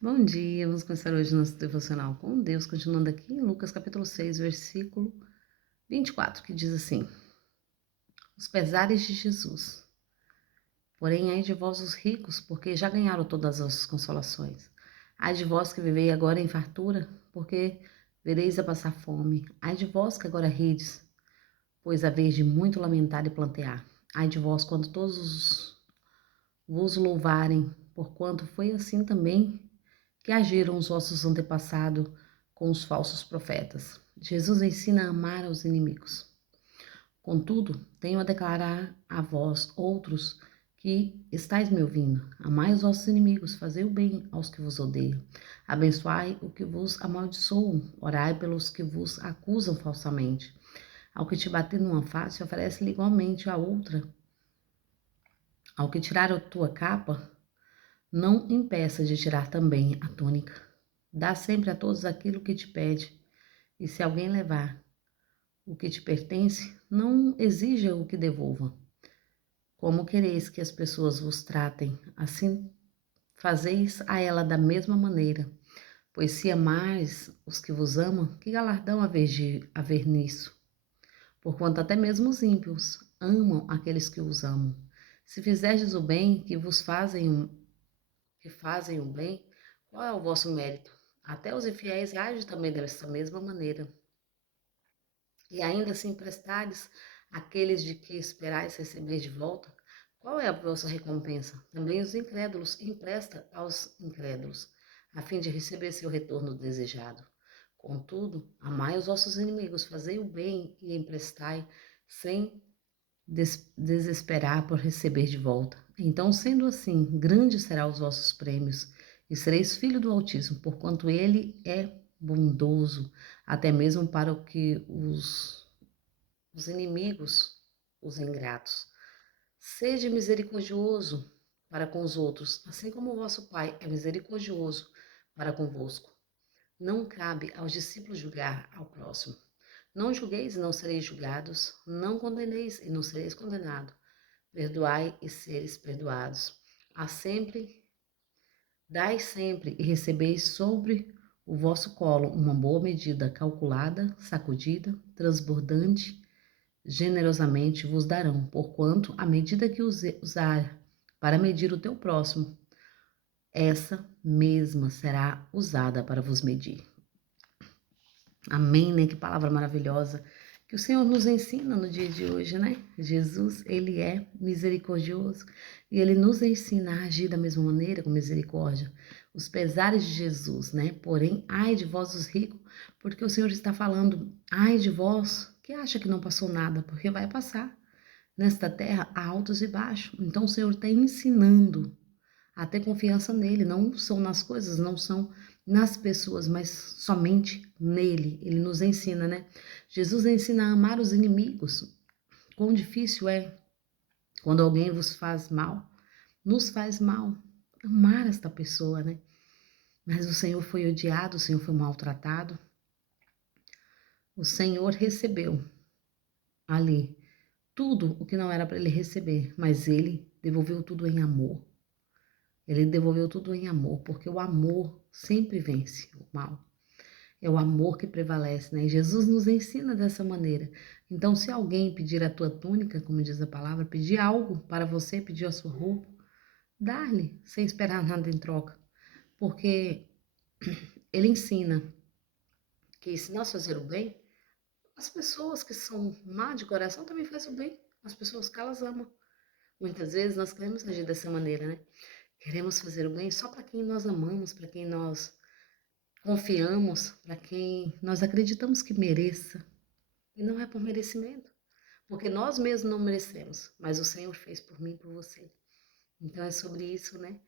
Bom dia, vamos começar hoje nosso devocional com Deus, continuando aqui em Lucas capítulo 6, versículo 24, que diz assim: Os pesares de Jesus. Porém, ai de vós os ricos, porque já ganharam todas as consolações. Ai de vós que vivei agora em fartura, porque vereis a passar fome. Ai de vós que agora rides, pois haveis de muito lamentar e plantear. Ai de vós quando vos louvarem, porquanto foi assim também que agiram os vossos antepassados com os falsos profetas. Jesus ensina a amar aos inimigos. Contudo, tenho a declarar a vós, outros, que estáis me ouvindo. Amai os vossos inimigos, fazei o bem aos que vos odeiam. Abençoai o que vos amaldiçoam, orai pelos que vos acusam falsamente. Ao que te bater numa face, oferece-lhe igualmente a outra. Ao que tirar a tua capa, não impeça de tirar também a túnica. Dá sempre a todos aquilo que te pede, e se alguém levar o que te pertence, não exija o que devolva. Como quereis que as pessoas vos tratem, assim fazeis a ela da mesma maneira. Pois se amais os que vos amam, que galardão haver nisso? Porquanto até mesmo os ímpios amam aqueles que os amam. Se fizerdes o bem que fazem o bem, qual é o vosso mérito? Até os infiéis agem também dessa mesma maneira. E ainda se emprestares àqueles de que esperais receber de volta, qual é a vossa recompensa? Também os incrédulos empresta aos incrédulos, a fim de receber seu retorno desejado. Contudo, amai os vossos inimigos, fazei o bem e emprestai, sem desesperar por receber de volta. Então, sendo assim, grande será os vossos prêmios, e sereis filho do Altíssimo, porquanto ele é bondoso, até mesmo para o que os inimigos, os ingratos. Sede misericordioso para com os outros, assim como o vosso Pai é misericordioso para convosco. Não cabe aos discípulos julgar ao próximo. Não julgueis e não sereis julgados, não condeneis e não sereis condenados. Perdoai e sereis perdoados. Há sempre, dai sempre e recebeis sobre o vosso colo uma boa medida, calculada, sacudida, transbordante, generosamente vos darão, porquanto a medida que usar para medir o teu próximo, essa mesma será usada para vos medir. Amém, né? Que palavra maravilhosa que o Senhor nos ensina no dia de hoje, né? Jesus, ele é misericordioso e ele nos ensina a agir da mesma maneira, com misericórdia. Os pesares de Jesus, né? Porém, ai de vós os ricos, porque o Senhor está falando, ai de vós que acha que não passou nada, porque vai passar. Nesta terra há altos e baixos. Então o Senhor está ensinando a ter confiança nele. Não são nas coisas, não são nas pessoas, mas somente nele. Ele nos ensina, né? Jesus ensina a amar os inimigos. Quão difícil é quando alguém vos faz mal, nos faz mal. Amar esta pessoa, né? Mas o Senhor foi odiado, o Senhor foi maltratado. O Senhor recebeu ali tudo o que não era para ele receber, mas ele devolveu tudo em amor. Ele devolveu tudo em amor, porque o amor sempre vence o mal. É o amor que prevalece, né? E Jesus nos ensina dessa maneira. Então, se alguém pedir a tua túnica, como diz a palavra, pedir algo para você, pedir a sua roupa, dá-lhe, sem esperar nada em troca. Porque ele ensina que se nós fazermos o bem, as pessoas que são má de coração também fazem o bem. As pessoas que elas amam. Muitas vezes nós queremos agir dessa maneira, né? Queremos fazer o bem só para quem nós amamos, para quem nós confiamos, para quem nós acreditamos que mereça. E não é por merecimento, porque nós mesmos não merecemos, mas o Senhor fez por mim e por você. Então é sobre isso, né?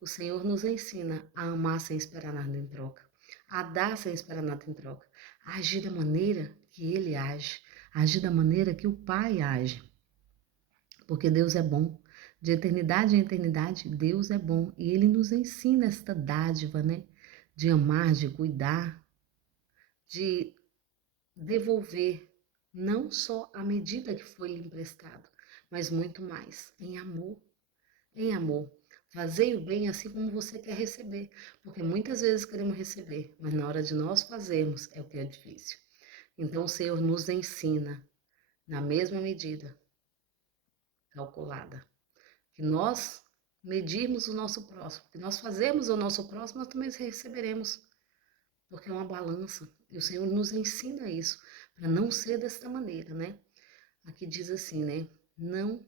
O Senhor nos ensina a amar sem esperar nada em troca, a dar sem esperar nada em troca, a agir da maneira que Ele age, a agir da maneira que o Pai age, porque Deus é bom. De eternidade em eternidade, Deus é bom e Ele nos ensina esta dádiva, né? De amar, de cuidar, de devolver não só a medida que foi lhe emprestado, mas muito mais, em amor, em amor. Fazei o bem assim como você quer receber, porque muitas vezes queremos receber, mas na hora de nós fazermos é o que é difícil. Então o Senhor nos ensina na mesma medida calculada, que nós medirmos o nosso próximo, que nós fazemos o nosso próximo, nós também receberemos, porque é uma balança. E o Senhor nos ensina isso, para não ser desta maneira, né? Aqui diz assim, né? Não,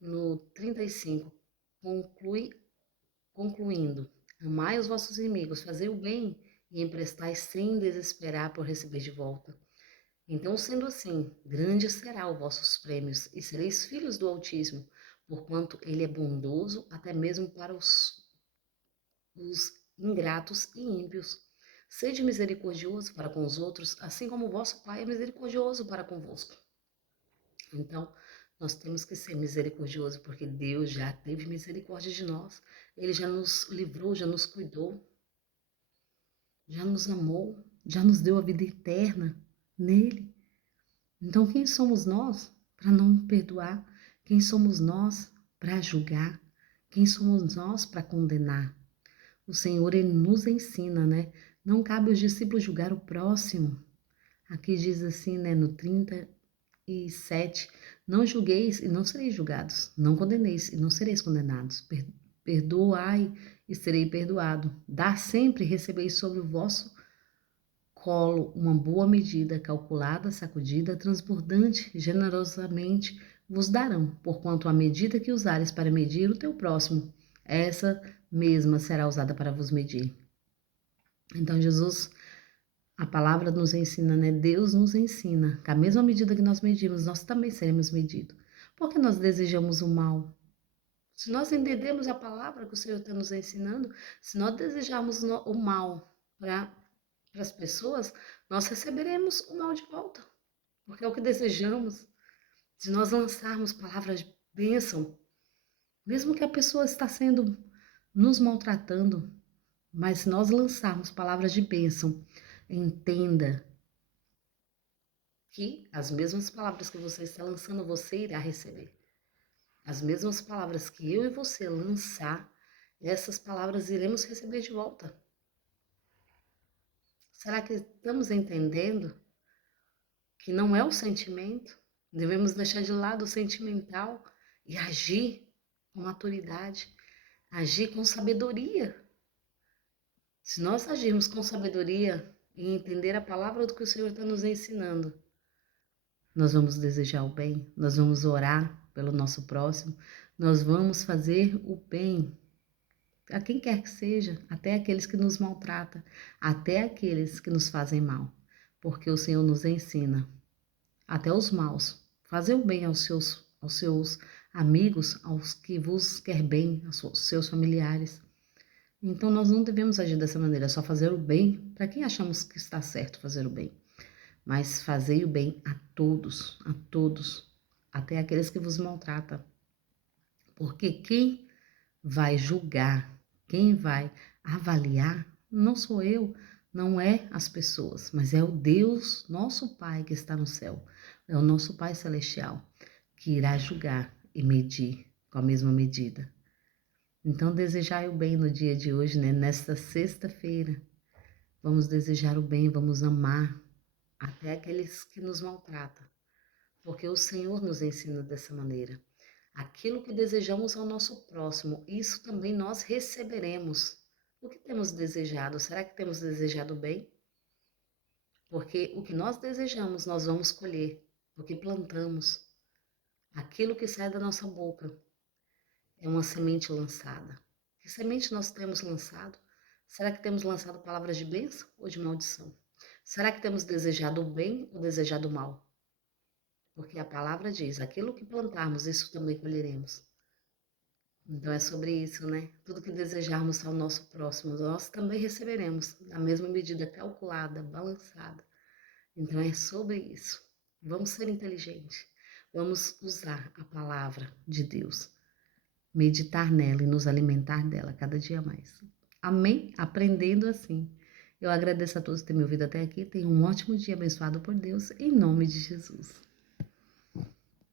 no 35, concluindo, amai os vossos inimigos, fazei o bem e emprestai sem desesperar por receber de volta. Então, sendo assim, grande será o vossos prêmios, e sereis filhos do Altíssimo, porquanto ele é bondoso até mesmo para os ingratos e ímpios. Sede misericordioso para com os outros, assim como o vosso Pai é misericordioso para convosco. Então, nós temos que ser misericordiosos, porque Deus já teve misericórdia de nós. Ele já nos livrou, já nos cuidou, já nos amou, já nos deu a vida eterna nele. Então, quem somos nós para não perdoar? Quem somos nós para julgar? Quem somos nós para condenar? O Senhor, ele nos ensina, né? Não cabe aos discípulos julgar o próximo. Aqui diz assim, né, no 37, não julgueis e não sereis julgados, não condeneis e não sereis condenados, perdoai e serei perdoado, dá sempre e recebeis sobre o vosso colo uma boa medida, calculada, sacudida, transbordante, generosamente vos darão, porquanto a medida que usares para medir o teu próximo, essa mesma será usada para vos medir. Então Jesus, a palavra nos ensina, né? Deus nos ensina que a mesma medida que nós medimos, nós também seremos medidos. Porque nós desejamos o mal. Se nós entendemos a palavra que o Senhor está nos ensinando, se nós desejarmos o mal para as pessoas, nós receberemos o mal de volta. Porque é o que desejamos. Se nós lançarmos palavras de bênção, mesmo que a pessoa está sendo nos maltratando, mas se nós lançarmos palavras de bênção, entenda que as mesmas palavras que você está lançando, você irá receber. As mesmas palavras que eu e você lançar, essas palavras iremos receber de volta. Será que estamos entendendo que não é o sentimento? Devemos deixar de lado o sentimental e agir com maturidade, agir com sabedoria. Se nós agirmos com sabedoria e entender a palavra do que o Senhor está nos ensinando, nós vamos desejar o bem, nós vamos orar pelo nosso próximo, nós vamos fazer o bem a quem quer que seja, até aqueles que nos maltratam, até aqueles que nos fazem mal, porque o Senhor nos ensina, até os maus, fazer o bem aos seus amigos, aos que vos quer bem, aos seus familiares. Então nós não devemos agir dessa maneira, só fazer o bem para quem achamos que está certo fazer o bem, mas fazer o bem a todos, até aqueles que vos maltratam. Porque quem vai julgar, quem vai avaliar, não sou eu, não é as pessoas, mas é o Deus, nosso Pai que está no céu, é o nosso Pai Celestial, que irá julgar e medir com a mesma medida. Então, desejai o bem no dia de hoje, né? Nesta sexta-feira, vamos desejar o bem, vamos amar até aqueles que nos maltratam, porque o Senhor nos ensina dessa maneira. Aquilo que desejamos ao nosso próximo, isso também nós receberemos. O que temos desejado? Será que temos desejado bem? Porque o que nós desejamos, nós vamos colher. O que plantamos, aquilo que sai da nossa boca, é uma semente lançada. Que semente nós temos lançado? Será que temos lançado palavras de bênção ou de maldição? Será que temos desejado o bem ou desejado o mal? Porque a palavra diz, aquilo que plantarmos, isso também colheremos. Então é sobre isso, né? Tudo que desejarmos ao nosso próximo, nós também receberemos, na mesma medida calculada, balançada. Então é sobre isso. Vamos ser inteligentes. Vamos usar a palavra de Deus, meditar nela e nos alimentar dela cada dia mais. Amém? Aprendendo assim. Eu agradeço a todos por terem me ouvido até aqui. Tenham um ótimo dia abençoado por Deus, em nome de Jesus.